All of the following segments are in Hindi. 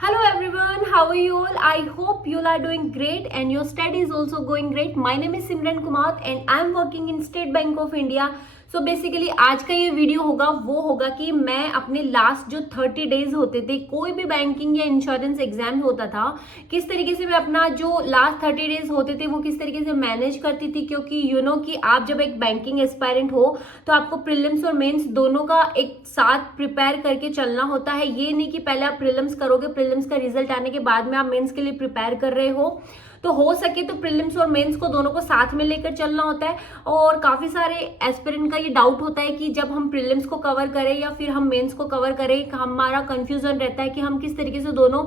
Hello everyone, how are you all? I hope you all are doing great and your study is also going great. My name is Simran Kumar and I am working in State Bank of India. So basically आज का ये वीडियो होगा कि मैं अपने लास्ट जो 30 डेज होते थे, कोई भी बैंकिंग या इंश्योरेंस एग्जाम होता था, किस तरीके से मैं अपना जो लास्ट 30 डेज होते थे वो किस तरीके से मैनेज करती थी। क्योंकि कि आप जब एक बैंकिंग एस्पायरेंट हो तो आपको प्रीलिम्स और मेंस दोनों का एक साथ प्रिपेयर करके चलना होता है। ये नहीं कि पहले आप प्रीलिम्स करोगे, प्रीलिम्स का रिजल्ट आने के बाद में आप मेंस के लिए प्रिपेयर कर रहे हो। तो हो सके तो प्रीलिम्स और मेंस को दोनों को साथ में लेकर चलना होता है। और काफी सारे एस्पिरेंट का ये डाउट होता है कि जब हम प्रीलिम्स को कवर करें या फिर हम मेंस को कवर करें, हमारा कंफ्यूजन रहता है कि हम किस तरीके से दोनों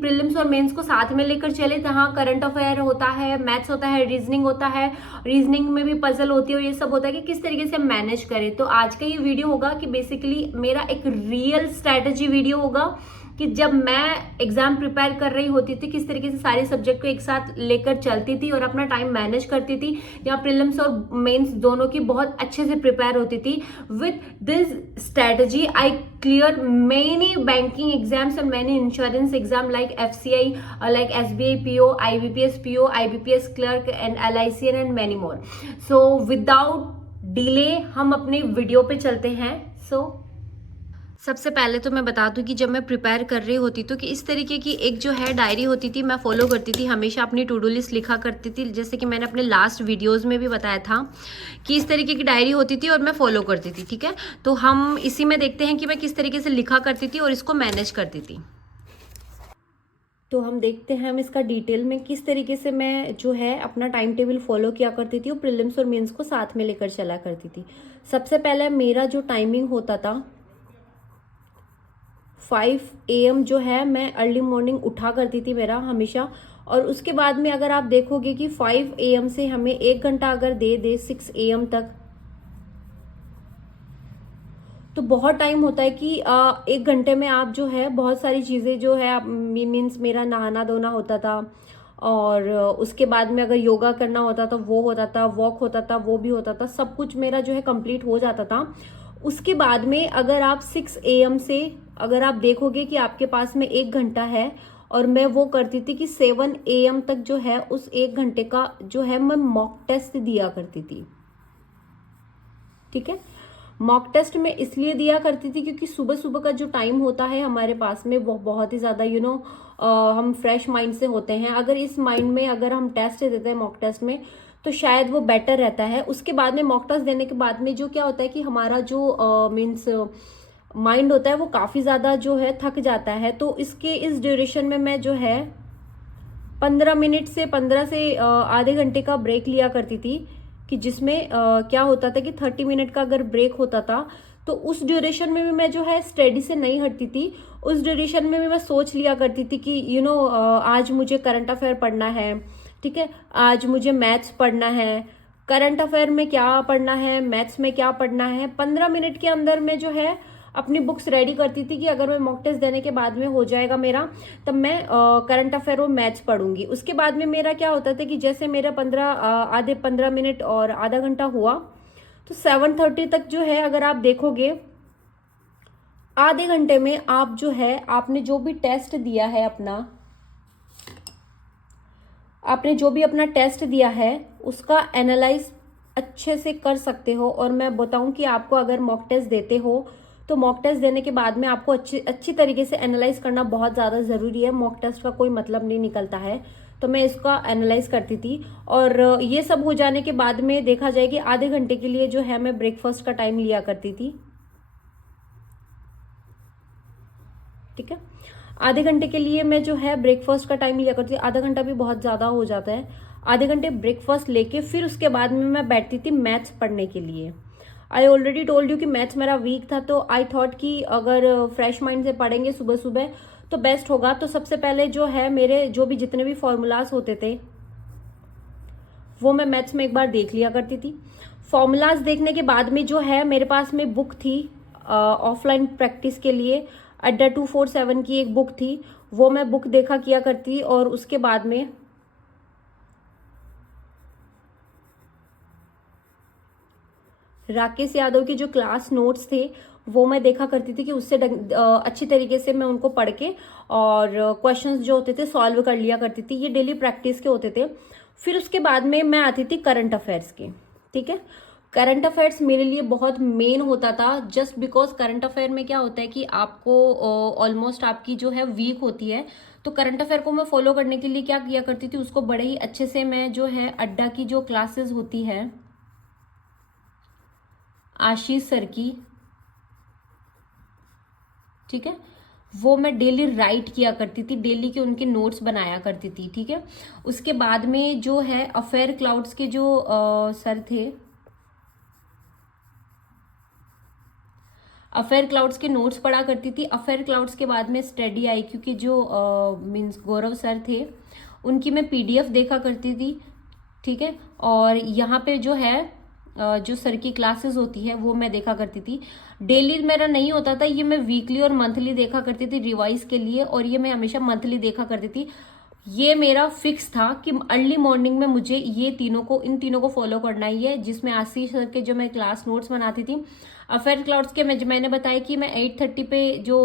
प्रीलिम्स और मेंस को साथ में लेकर चले। जहाँ करंट अफेयर होता है, मैथ्स होता है, रीजनिंग होता है, रीजनिंग में भी पजल होती है और ये सब होता है कि किस तरीके से मैनेज करें। तो आज का ये वीडियो होगा कि बेसिकली मेरा एक रियल स्ट्रेटेजी वीडियो होगा कि जब मैं एग्जाम प्रिपेयर कर रही होती थी किस तरीके से सारे सब्जेक्ट को एक साथ लेकर चलती थी और अपना टाइम मैनेज करती थी, या प्रीलिम्स और मेंस दोनों की बहुत अच्छे से प्रिपेयर होती थी। With this strategy I clear many banking exams and many insurance exam like FCI, like SBI PO, IBPS PO, IBPS clerk and LIC and many more. So without delay हम अपने वीडियो पे चलते हैं। सबसे पहले तो मैं बता दूं कि जब मैं प्रिपेयर कर रही होती तो कि इस तरीके की एक जो है डायरी होती थी, मैं फॉलो करती थी, हमेशा अपनी टू डू लिस्ट लिखा करती थी। जैसे कि मैंने अपने लास्ट वीडियोस में भी बताया था कि इस तरीके की डायरी होती थी और मैं फॉलो करती थी। ठीक है, तो हम इसी में देखते हैं कि मैं किस तरीके से लिखा करती थी और इसको मैनेज करती थी। तो हम देखते हैं हम इसका डिटेल में किस तरीके से मैं जो है अपना टाइम टेबल फॉलो किया करती थी और प्रीलिम्स और मेंस को साथ में लेकर चला करती थी। सबसे पहले मेरा जो टाइमिंग होता था 5 AM जो है, मैं अर्ली मॉर्निंग उठा करती थी मेरा हमेशा। और उसके बाद में अगर आप देखोगे कि 5 AM से हमें 1 घंटा अगर दे दे 6 AM तक, तो बहुत टाइम होता है कि 1 घंटे में आप जो है बहुत सारी चीज़ें जो है मीन्स मेरा नहाना धोना होता था, और उसके बाद में अगर योगा करना होता था वो होता था, वॉक होता था वो भी होता था, सब कुछ मेरा जो है कंप्लीट हो जाता था। उसके बाद में अगर आप 6 AM से अगर आप देखोगे कि आपके पास में 1 घंटा है, और मैं वो करती थी कि 7 AM तक जो है उस 1 घंटे का जो है मैं मॉक टेस्ट दिया करती थी। ठीक है, मॉक टेस्ट में इसलिए दिया करती थी क्योंकि सुबह सुबह का जो टाइम होता है हमारे पास में वो बहुत ही ज़्यादा हम फ्रेश माइंड से होते हैं। अगर इस माइंड में अगर हम टेस्ट देते हैं मॉक टेस्ट में तो शायद वो बेटर रहता है। उसके बाद में मॉक टेस्ट देने के बाद में जो क्या होता है कि हमारा जो मीन्स माइंड होता है वो काफ़ी ज़्यादा जो है थक जाता है। तो इस ड्यूरेशन में मैं जो है 15 से आधे घंटे का ब्रेक लिया करती थी, कि जिसमें क्या होता था कि 30 मिनट का अगर ब्रेक होता था तो उस ड्यूरेशन में भी मैं जो है स्टडी से नहीं हटती थी। उस ड्यूरेशन में भी मैं सोच लिया करती थी कि आज मुझे करंट अफेयर पढ़ना है। ठीक है, आज मुझे मैथ्स पढ़ना है, करंट अफेयर में क्या पढ़ना है, मैथ्स में क्या पढ़ना है। 15 मिनट के अंदर में जो है अपनी बुक्स रेडी करती थी कि अगर मैं मॉक टेस्ट देने के बाद में हो जाएगा मेरा, तब मैं करंट अफेयर और मैथ्स पढ़ूंगी। उसके बाद में मेरा क्या होता था कि जैसे मेरा 15 मिनट और आधा घंटा हुआ तो 7:30 तक जो है अगर आप देखोगे आधे घंटे में आप जो है आपने जो भी टेस्ट दिया है आपने जो भी अपना टेस्ट दिया है उसका एनालाइज अच्छे से कर सकते हो। और मैं बताऊं कि आपको अगर मॉक टेस्ट देते हो तो मॉक टेस्ट देने के बाद में आपको अच्छी तरीके से एनालाइज करना बहुत ज़्यादा ज़रूरी है। मॉक टेस्ट का कोई मतलब नहीं निकलता है। तो मैं इसका एनालाइज करती थी, और ये सब हो जाने के बाद में देखा जाए कि आधे घंटे के लिए जो है मैं ब्रेकफास्ट का टाइम लिया करती थी। ठीक है, आधे घंटे के लिए मैं जो है ब्रेकफास्ट का टाइम लिया करती थी। आधा घंटा भी बहुत ज़्यादा हो जाता है। आधे घंटे ब्रेकफास्ट लेके फिर उसके बाद में मैं बैठती थी मैथ्स पढ़ने के लिए। आई ऑलरेडी टोल्ड यू कि मैथ्स मेरा वीक था, तो आई थॉट कि अगर फ्रेश माइंड से पढ़ेंगे सुबह सुबह तो बेस्ट होगा। तो सबसे पहले जो है मेरे जो भी जितने भी फॉर्मूलाज होते थे वो मैं मैथ्स में एक बार देख लिया करती थी। फॉर्मूलाज देखने के बाद में जो है मेरे पास में बुक थी ऑफलाइन प्रैक्टिस के लिए, अड्डा 247 की एक बुक थी, वो मैं बुक देखा किया करती। और उसके बाद में राकेश यादव के जो क्लास नोट्स थे वो मैं देखा करती थी कि उससे अच्छी तरीके से मैं उनको पढ़ के और क्वेश्चंस जो होते थे सॉल्व कर लिया करती थी। ये डेली प्रैक्टिस के होते थे। फिर उसके बाद में मैं आती थी करंट अफेयर्स के। ठीक है, करंट अफेयर्स मेरे लिए बहुत मेन होता था, जस्ट बिकॉज करंट अफेयर में क्या होता है कि आपको ऑलमोस्ट आपकी जो है वीक होती है, तो करंट अफेयर को मैं फॉलो करने के लिए क्या किया करती थी, उसको बड़े ही अच्छे से मैं जो है अड्डा की जो क्लासेस होती है आशीष सर की, ठीक है, वो मैं डेली राइट किया करती थी, डेली के उनके नोट्स बनाया करती थी। ठीक है, उसके बाद में जो है अफेयर क्लाउड्स के जो सर थे, अफेयर क्लाउड्स के नोट्स पढ़ा करती थी। अफेयर क्लाउड्स के बाद में स्टडी आईक्यू के जो मीन्स गौरव सर थे, उनकी मैं पीडीएफ देखा करती थी। ठीक है, और यहाँ पे जो है जो सर की क्लासेस होती है वो मैं देखा करती थी। डेली मेरा नहीं होता था, ये मैं वीकली और मंथली देखा करती थी रिवाइज के लिए, और ये मैं हमेशा मंथली देखा करती थी। ये मेरा फिक्स था कि अर्ली मॉर्निंग में मुझे ये इन तीनों को फॉलो करना ही है, जिसमें आशीष सर के जो मैं क्लास नोट्स बनाती थी। अफेयर क्लाउड्स के मैंने बताया कि मैं 8:30 पे जो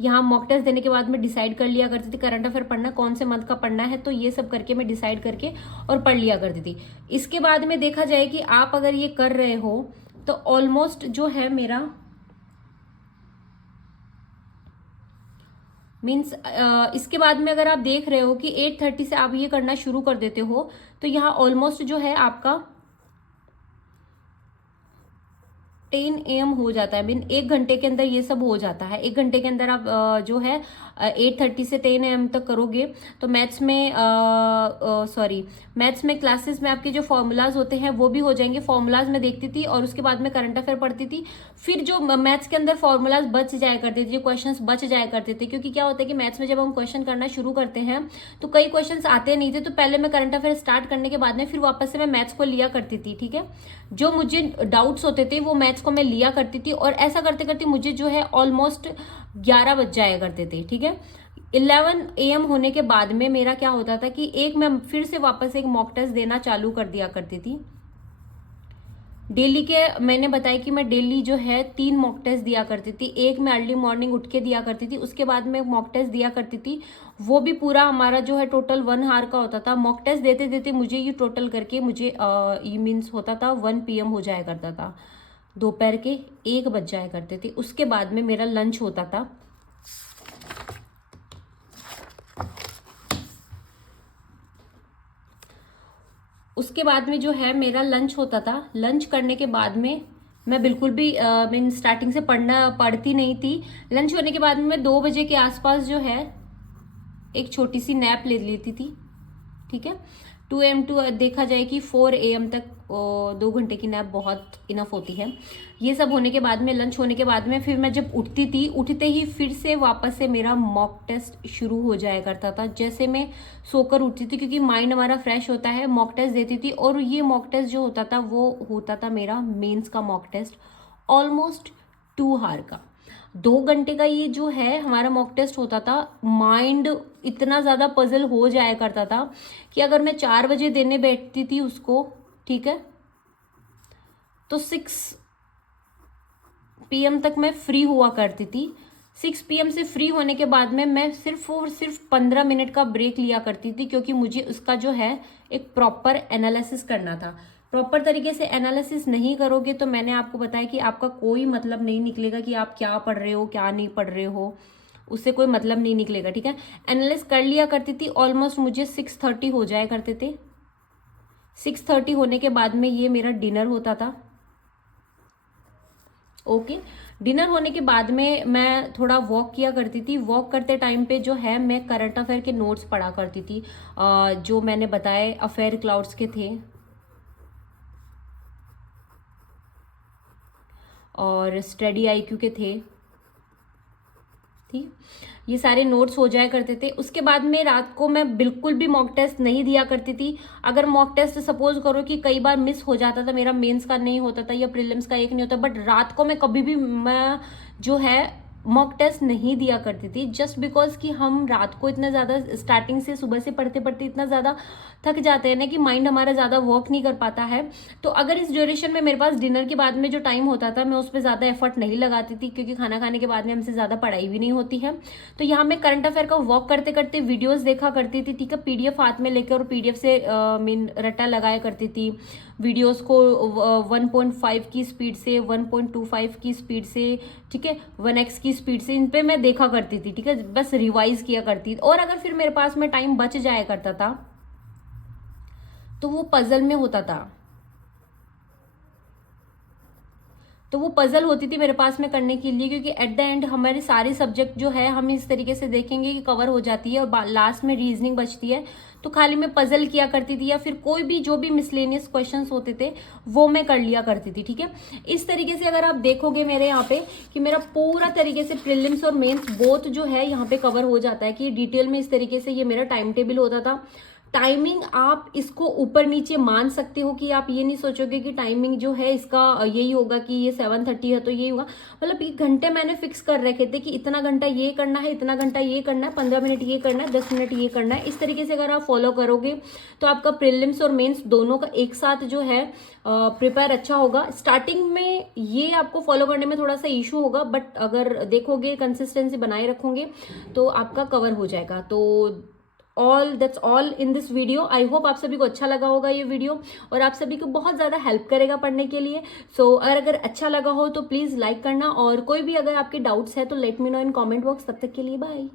यहाँ मॉक टेस्ट देने के बाद मैं डिसाइड कर लिया करती थी करंट अफेयर पढ़ना कौन से मंथ का पढ़ना है, तो ये सब करके मैं डिसाइड करके और पढ़ लिया करती थी। इसके बाद में देखा जाए कि आप अगर ये कर रहे हो तो ऑलमोस्ट जो है मेरा मीन्स इसके बाद में अगर आप देख रहे हो कि 8:30 से आप ये करना शुरू कर देते हो, तो यहाँ ऑलमोस्ट जो है आपका 10 AM हो जाता है। मीन 1 घंटे के अंदर ये सब हो जाता है। 1 घंटे के अंदर आप जो है 8:30 से 10 AM तक करोगे तो मैथ्स में क्लासेस में आपके जो फॉर्मूलाज होते हैं वो भी हो जाएंगे। फॉर्मूलाज में देखती थी और उसके बाद में करंट अफेयर पढ़ती थी। फिर जो मैथ्स के अंदर फॉर्मूलाज बच जाया करते थे, जो क्वेश्चन बच जाया करते थे, क्योंकि क्या होता है कि मैथ्स में जब हम क्वेश्चन करना शुरू करते हैं तो कई क्वेश्चन आते नहीं थे, तो पहले मैं करंट अफेयर स्टार्ट करने के बाद में फिर वापस से मैं मैथ्स को लिया करती थी। ठीक है, जो मुझे डाउट्स होते थे वो मैथ्स को मैं लिया करती थी, और ऐसा करते करते मुझे जो है ऑलमोस्ट 11 बज जाया करते थे। ठीक है, 11 AM होने के बाद में मेरा क्या होता था कि मैं फिर से वापस एक मॉक टेस्ट देना चालू कर दिया करती थी। डेली के मैंने बताया कि मैं डेली जो है 3 मॉक टेस्ट दिया करती थी। एक मैं अर्ली मॉर्निंग उठ के दिया करती थी, उसके बाद में मॉक टेस्ट दिया करती थी। वो भी पूरा हमारा जो है टोटल 1 आवर का होता था। मॉक टेस्ट देते देते मुझे ये टोटल करके मुझे ये मीन्स होता था 1 PM हो जाया करता था, दोपहर के 1 बज जाया करते थे। उसके बाद में मेरा लंच होता था। उसके बाद में जो है मेरा लंच होता था। लंच करने के बाद में मैं बिल्कुल भी मीन स्टार्टिंग से पढ़ती नहीं थी। लंच होने के बाद में मैं 2 बजे के आसपास जो है एक छोटी सी नैप ले लेती थी। ठीक है, 2 AM टू देखा जाए कि 4 AM तक 2 घंटे की नैप बहुत इनफ होती है। ये सब होने के बाद में लंच होने के बाद में फिर मैं जब उठती थी, उठते ही फिर से वापस से मेरा मॉक टेस्ट शुरू हो जाया करता था। जैसे मैं सोकर उठती थी, क्योंकि माइंड हमारा फ्रेश होता है, मॉक टेस्ट देती थी। और ये मॉक टेस्ट जो होता था वो होता था मेरा मेंस का मॉक टेस्ट, ऑलमोस्ट 2 आवर का। 2 घंटे का ये जो है हमारा मॉक टेस्ट होता था। माइंड इतना ज़्यादा पजल हो जाया करता था कि अगर मैं 4 बजे देने बैठती थी उसको, ठीक है, तो 6 PM तक मैं फ्री हुआ करती थी। 6 PM से फ्री होने के बाद में मैं सिर्फ और सिर्फ 15 मिनट का ब्रेक लिया करती थी, क्योंकि मुझे उसका जो है एक प्रॉपर एनालिसिस करना था। प्रॉपर तरीके से एनालिसिस नहीं करोगे तो मैंने आपको बताया कि आपका कोई मतलब नहीं निकलेगा कि आप क्या पढ़ रहे हो क्या नहीं पढ़ रहे हो, उससे कोई मतलब नहीं निकलेगा। ठीक है, एनालिसिस कर लिया करती थी। ऑलमोस्ट मुझे 6:30 हो जाया करते थे। 6:30 होने के बाद में ये मेरा डिनर होता था। ओके, डिनर होने के बाद में मैं थोड़ा वॉक किया करती थी। वॉक करते टाइम पे जो है मैं करंट अफेयर के नोट्स पढ़ा करती थी, जो मैंने बताए अफेयर क्लाउड्स के थे और स्टडी आईक्यू के थे। ठीक, ये सारे नोट्स हो जाया करते थे। उसके बाद में रात को मैं बिल्कुल भी मॉक टेस्ट नहीं दिया करती थी। अगर मॉक टेस्ट सपोज करो कि कई बार मिस हो जाता था, मेरा मेंस का नहीं होता था या प्रीलिम्स का एक नहीं होता, बट रात को मैं कभी भी मैं जो है मॉक टेस्ट नहीं दिया करती थी, जस्ट बिकॉज कि हम रात को इतना ज़्यादा स्टार्टिंग से सुबह से पढ़ते पढ़ते इतना ज़्यादा थक जाते हैं ना कि माइंड हमारा ज़्यादा वर्क नहीं कर पाता है। तो अगर इस ड्यूरेशन में मेरे पास डिनर के बाद में जो टाइम होता था मैं उस पर ज़्यादा एफर्ट नहीं लगाती थी, क्योंकि खाना खाने के बाद में हमसे ज़्यादा पढ़ाई भी नहीं होती है। तो यहाँ मैं करंट अफेयर का वर्क करते करते वीडियोज़ देखा करती थी, ठीक है, PDF हाथ में लेकर और PDF से मीन रट्टा लगाया करती थी वीडियोस को 1.5 की स्पीड से, 1.25 की स्पीड से, ठीक है, 1x की स्पीड से, इन पे मैं देखा करती थी, ठीक है, बस रिवाइज किया करती थी। और अगर फिर मेरे पास में टाइम बच जाया करता था तो वो पजल में होता था, तो वो पजल होती थी मेरे पास में करने के लिए, क्योंकि एट द एंड हमारे सारे सब्जेक्ट जो है हम इस तरीके से देखेंगे कि कवर हो जाती है और लास्ट में रीजनिंग बचती है। तो खाली मैं पजल किया करती थी या फिर कोई भी जो भी मिसलेनियस क्वेश्चंस होते थे वो मैं कर लिया करती थी, ठीक है। इस तरीके से अगर आप देखोगे मेरे यहाँ पे कि मेरा पूरा तरीके से प्रीलिम्स और मेंस बोथ जो है यहाँ पे कवर हो जाता है, कि डिटेल में इस तरीके से ये मेरा टाइम टेबल होता था। टाइमिंग आप इसको ऊपर नीचे मान सकते हो, कि आप ये नहीं सोचोगे कि टाइमिंग जो है इसका यही होगा कि ये 7:30 है तो यही होगा। मतलब ये घंटे मैंने फिक्स कर रखे थे कि इतना घंटा ये करना है, इतना घंटा ये करना है, 15 मिनट ये करना है, 10 मिनट ये करना है। इस तरीके से अगर आप फॉलो करोगे तो आपका प्रीलिम्स और मेंस दोनों का एक साथ जो है प्रिपेयर अच्छा होगा। स्टार्टिंग में ये आपको फॉलो करने में थोड़ा सा इशू होगा, बट अगर देखोगे कंसिस्टेंसी बनाए रखोगे तो आपका कवर हो जाएगा। तो that's all in this video. I hope आप सभी को अच्छा लगा होगा ये वीडियो और आप सभी को बहुत ज़्यादा हेल्प करेगा पढ़ने के लिए। सो अगर अच्छा लगा हो तो प्लीज़ लाइक करना, और कोई भी अगर आपके डाउट्स है तो let me know in comment box. तब तक के लिए बाय।